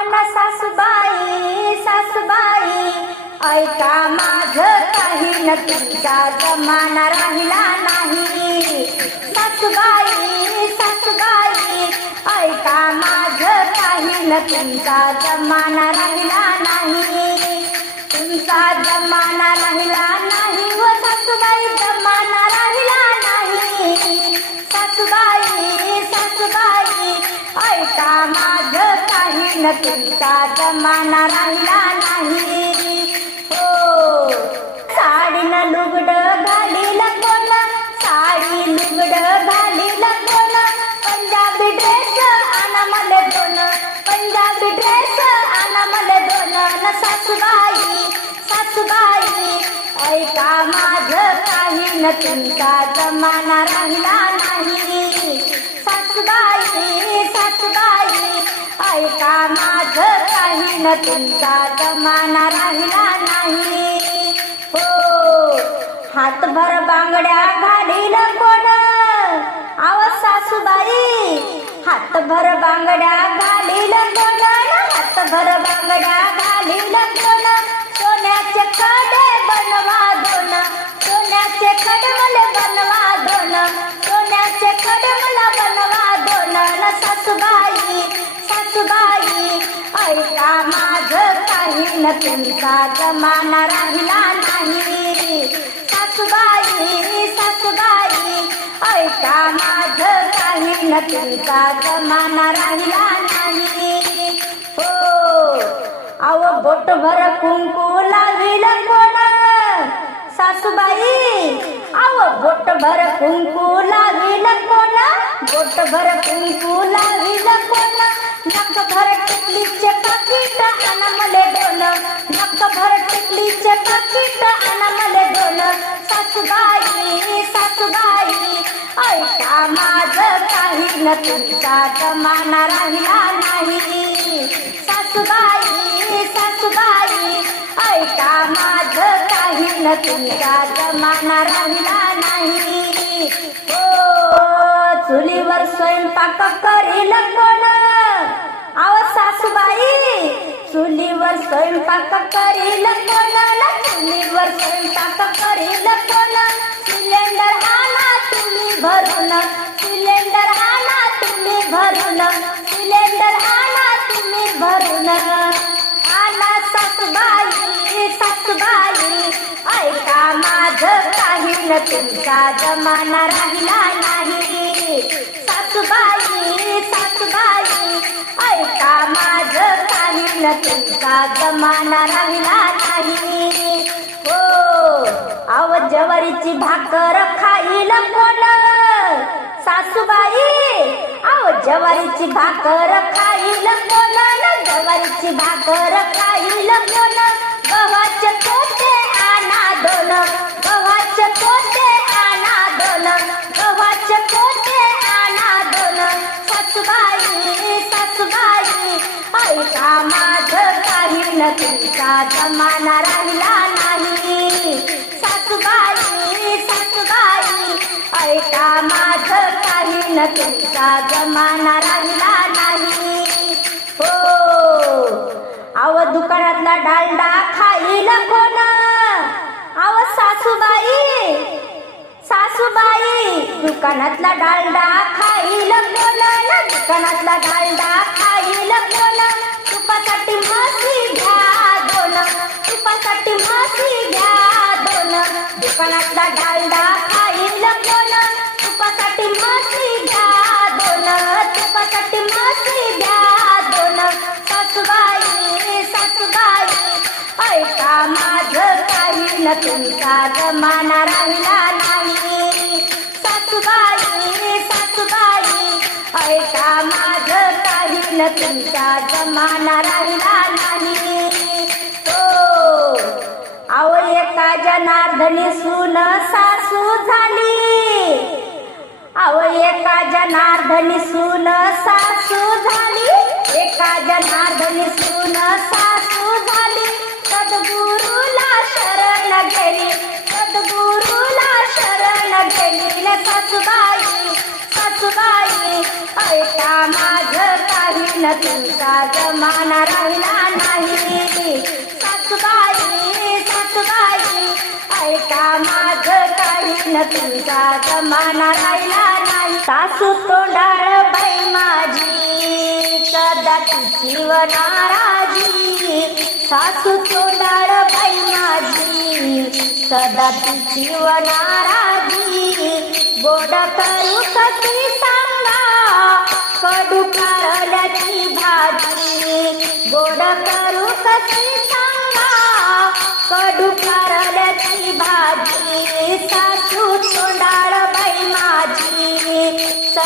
अन सासूबाई सासूबाई ऐका माझ काही न तुमचा जमाना राहिला नाही. सासूबाई सासूबाई ऐका माझ काही न तुमचा जमाना राहिला नाही. तुमचा जमाना राहिला नाही. व सासूबाई जमा काही तुमचा जमाना राहिला नाही हो साडीनं लुगड घालील कोण साडी लुगड घालील कोण पंजाबी ड्रेस आणा मले दोन पंजाबी ड्रेस आणा मले दोन न सासूबाई सासूबाई ऐका माझ काही न तुमचा जमाना राहिला नाही सासूबाई काही तुमचा जमाना राहिला नाही. हो हातभर बांगड्या घालील कोण? आव सासूबाई हातभर बांगड्या घालील कोण? हातभर बांगड्या घालील कोण? सोन्याचे कडे बनवा दोन. सोन्याचे कडे बनवा दोन. सोन्याचे कडे बनवा न तुमचा जमाना राहिला नाही. सासूबाई सासूबाई ऐका माझ काही. न तुमचा जमाना राहिला नाही. हो अव बोट भर कुंकू लाविल कोण? सासूबाई अव बोट भर कुंकू लाविल कोण? बोट भर कुंकू लाविल कोण? भर टिकलीचे पाकिट आण मले दोन नक भर टिकलीचे पाकिट आण मले दोन सासूबाई सासूबाई ऐका माझ काही न तुमचा जमाना राहिला नाही. सासूबाई सासूबाई ऐका माझ काही न तुमचा जमाना राहिला नाही. हो चुलीवर स्वयंपाक करील कोण? सासूबाई चुलीवर स्वयंपाक करील कोणाला? चुलीवर स्वयंपाक करील कोणाला? सिलेंडर आणा तुम्ही भरून. सिलेंडर आणा तुम्ही भरून. सिलेंडर आणा तुम्ही भरून. आला सासूबाई सासूबाई. ऐका माझ काही न तुमचा जमाना राहिला नाही. सासूबाई न तुमचा जमाना राहिला नाही हो आव जवारीची भाकर खाईल कोण सासूबाई आव जवारीची भाकर खाईल कोण? जवारीची भाकर खाईल कोण? गव्हाचे तोटे आणा दोन. तुमचा जमाना राहिला नाही. सासूबाई सासूबाई ऐका माझ काही न तुमचा जमाना राहिला नाही. हो आव दुकानातला डालडा खाईल कोण आव सासूबाई सासूबाई दुकानातला डालडा खाईल कोण दुकानातला डालडा खाईल कोण तुपासाठी मस्ती तुपासाठी घ्या दोन दुकानातला डालडा खाईल कोण तुपासाठी म्हशी घ्या दोन तुपासाठी म्हशी घ्या दोन सासूबाई सासूबाई ऐका माझ काही न तुमचा जमाना राहिला नाही सासूबाई सासूबाई ऐका माझ काही न तुमचा जमाना राहिला नाही. आव एका जनार्दनी सून सासू झाली. अव एका जनार्दनी सून सासू झाली. एका जनार्दनी सून सासू झाली. सद्गुरूला शरण गेली. सद्गुरूला शरण गेली न सासूबाई. सासूबाई ऐका माझ काही न तुमचा जमाना राहिला नाही. प्रश्न तुमचा जमाना राहिला नाही. सासू तोंडाळ बाई माझी सदा तुझी व नाराजी सासू तोंडाळ बाई माझी सदा तुझी व नाराजी गोड करू कशी सांगा कडू कारल्याची भाजी. गोड करू कशी सांगा कडू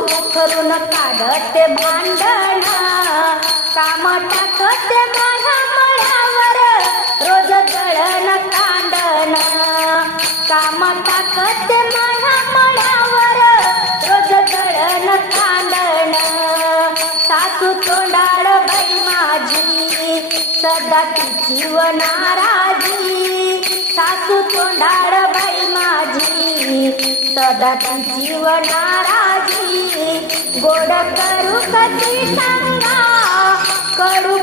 करून काढते भांडणा. भांडण काम टाकत माझ्या मळ्यावर रोज दळण कांडण. काम टाकत माझ्या मळ्यावर रोज दळण कांडण. सासू तोंडाळ बाई माझी. सदा तिची व नाराजी. सासू तोंडाळ बाई माझी सदा तिची व नाराजी गोड करू कधी सांगा? करू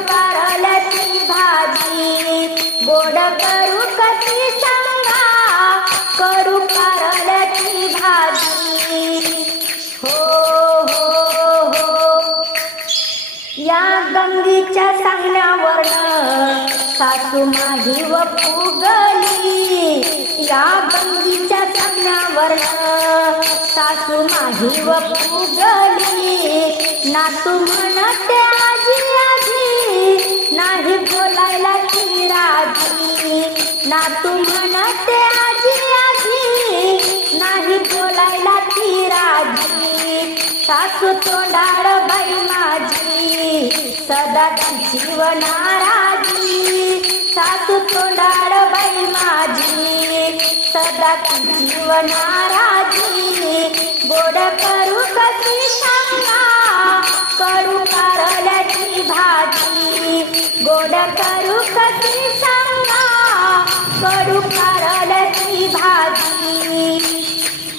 सासू माझी व फुगली. या बंदीच्या सांगण्यावरनं सासू माझी व फुगली. नातू म्हणते आजी आजी नाही बोलायला ती राजी. नातू म्हणते आजी आजी नाही बोलायला ती राजी. सासू तोंडाळ बाई माझी सदा तिची व नाराजी. सासू तोंडाळ बाई माझी सदा जीवनाराजी. नाराजी गोड करू कशी शंका करू कारल्याची भाजी. गोड करू कशी शंका करू कारल्याची भाजी.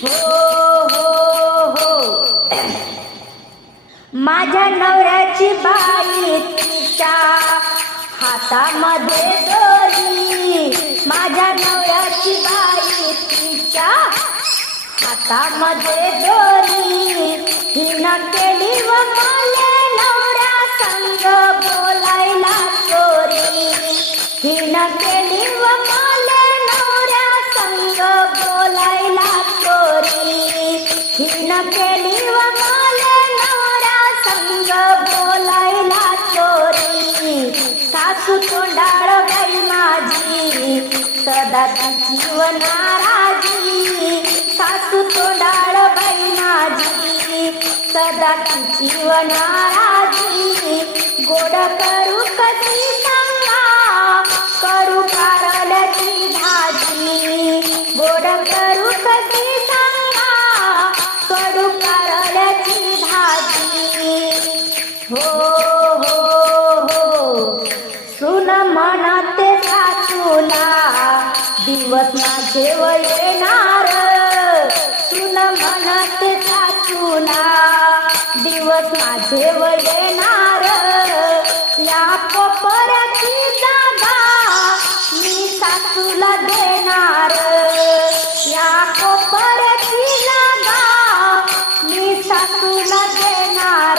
हो हो हो. माझ्या नवऱ्याची बाई तिच्या हातामध्ये दोरी माझ्या नवऱ्याची बाई तिच्या हातामध्ये दोरी. हिनं केली व माले नवऱ्या संग बोलायला चोरी हिनं केली व माले नवऱ्या संग बोलायला चोरी हिनं केली व सासू बाई माझी सदा नाराजी सासू तोंडाळ बाई माझी सदा तिची नाराजी गोड करू कधी सांगा करू कारल्याची दिवस माझे व येणार. सुन म्हणत सासूला दिवस माझे व येणार. या कोपऱ्याची जागा मी सासूला देणार. या कोपऱ्याची जागा मी सासूला देणार.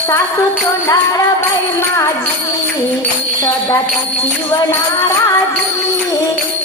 सासू तोंडाळ बाई माझी सदा तिची नाराजी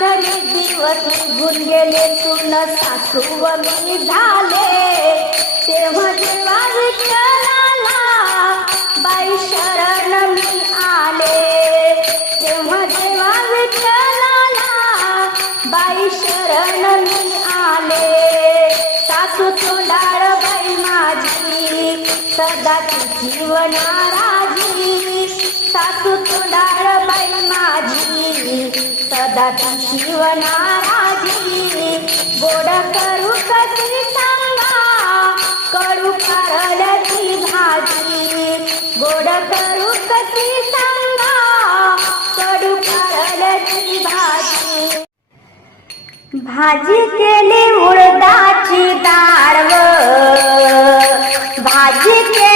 आंधळी दिवस निघून गेले तुला सासू व मी झाले. तेव्हा जेव्हा विठ्ठलाला बाई शरण मी आले तेव्हा जेव्हा विठ्ठलाला बाई शरण मी आले. सासू तोंडाळ बाई माझी सदा तिची व सासू तुंडाळ बाई माझी सदा शिव नाराजी गोड करू कसे सांगा करू करल ती भाजी. गोड करू कसे सांगा करू करल ती भाजी. भाजी केली उडदाची दारव भाजी केली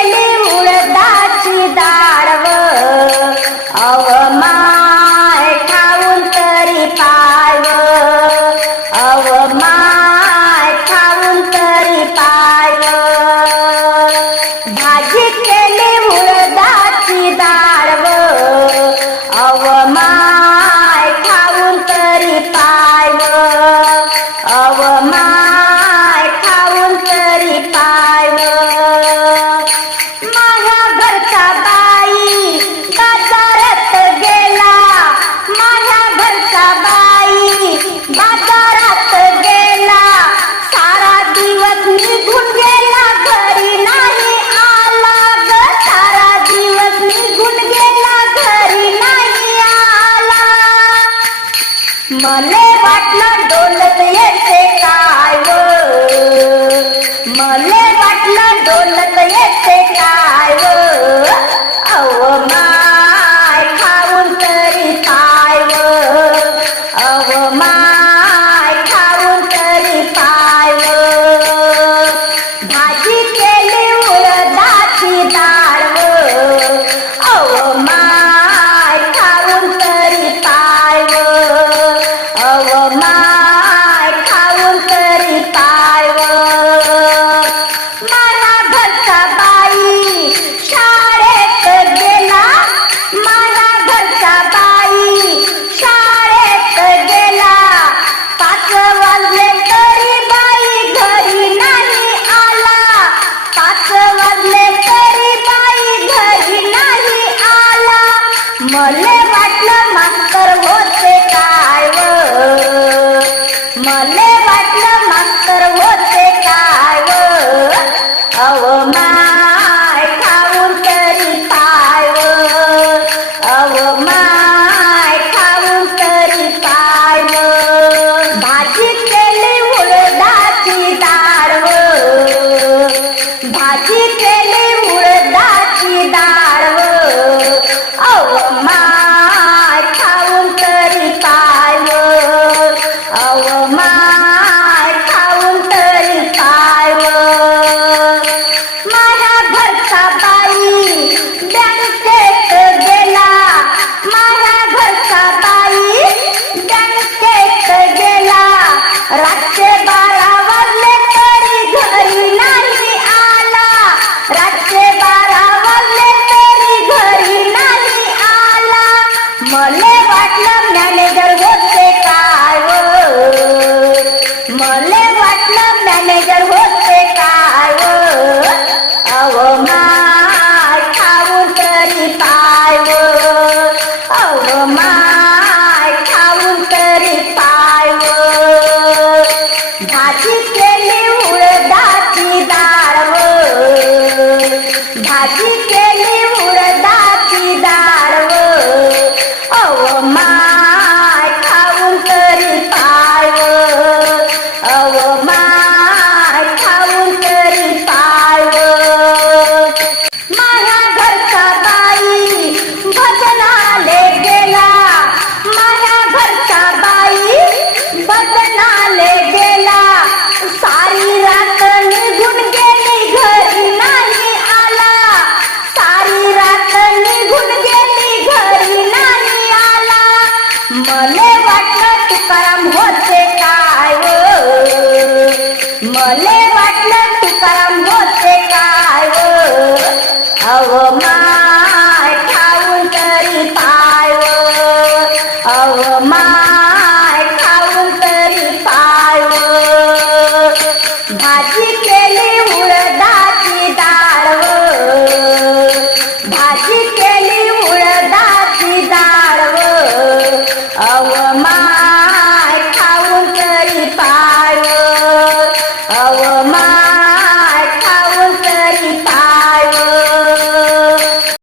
valeu!